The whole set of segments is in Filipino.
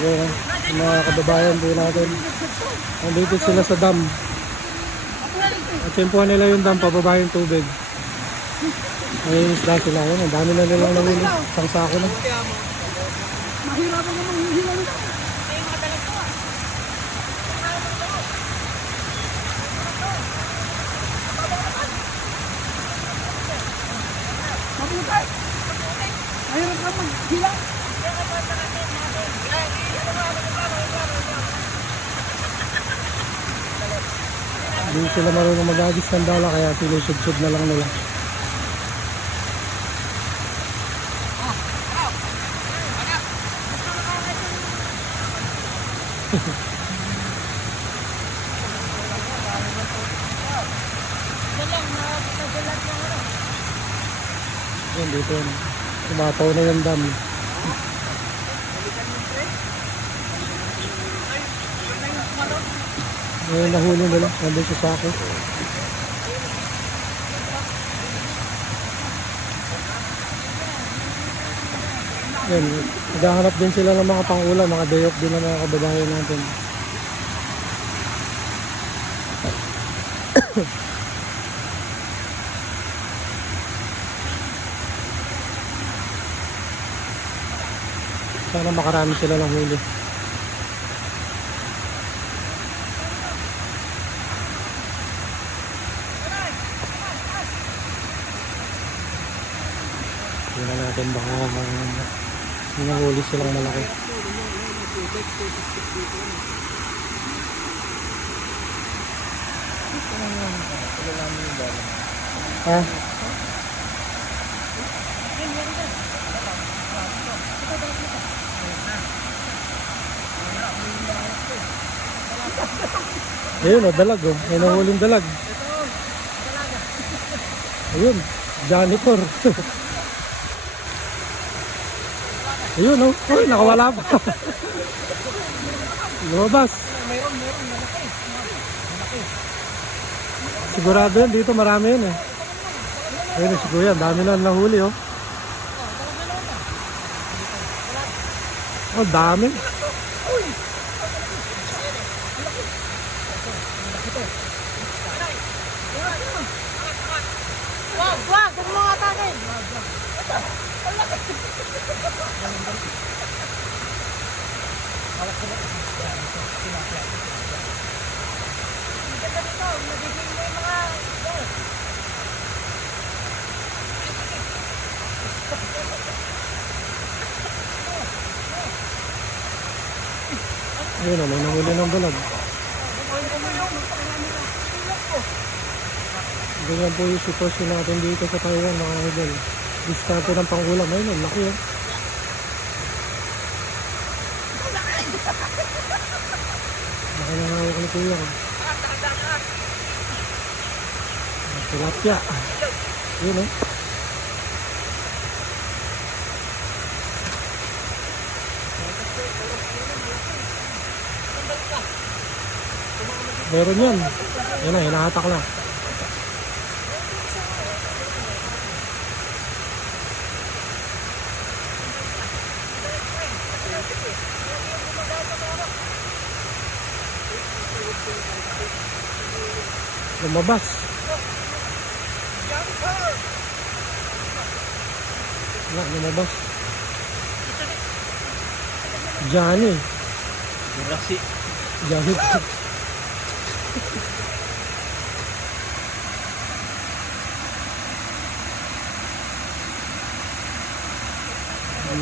Yung mga kababayan po natin. Nandito sila sa dam. At tempuhan nila yung dam, pababa yung tubig. May isda sila. Yan, ang dami na nilang nahuli. Isang sako na. Mahirapan naman. Mabukay! Mahirap naman, hila. Hindi sila marunong mag-agis ng dala kaya sinusubsob na lang nila. Yan dito yan. Tumataw na yung dam. Ngayon nahuli nila. Nandun sa sako. Yan. Naghahanap din sila ng mga pangulam. Mga dayok din ng mga kababayan natin. Sana makarami sila ng huli. Tingnan natin baka may nahuli silang malaki. Ha? Ayun, oh, dalag oh. May nahuling dalag. Ayun, janitor. Ayun oh. Uy, nakawala pa. Lumabas. Sigurado yan, dito marami yan eh. Ayun, siguro yan, dami na nahuli oh. Oh, dami. Wag, wag! Huwag! Ayun oh, may nahuli ng dalag. Ganyan po yung sitwasyon natin dito sa Taiwan mga idol. Diskarte ng pangulam. Ayun, ang laki oh. Laki na hawak ni Kuya. oh. Tilapia. Yun oh. Meron yan. Yan na, hinahatak na. Lumabas. Wala, lumabas. Johnny. Rasi. Ang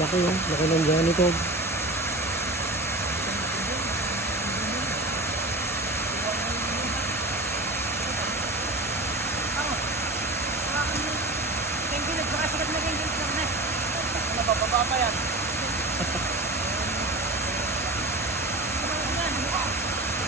laki yun. Laki ng na. Nabababa pa yan.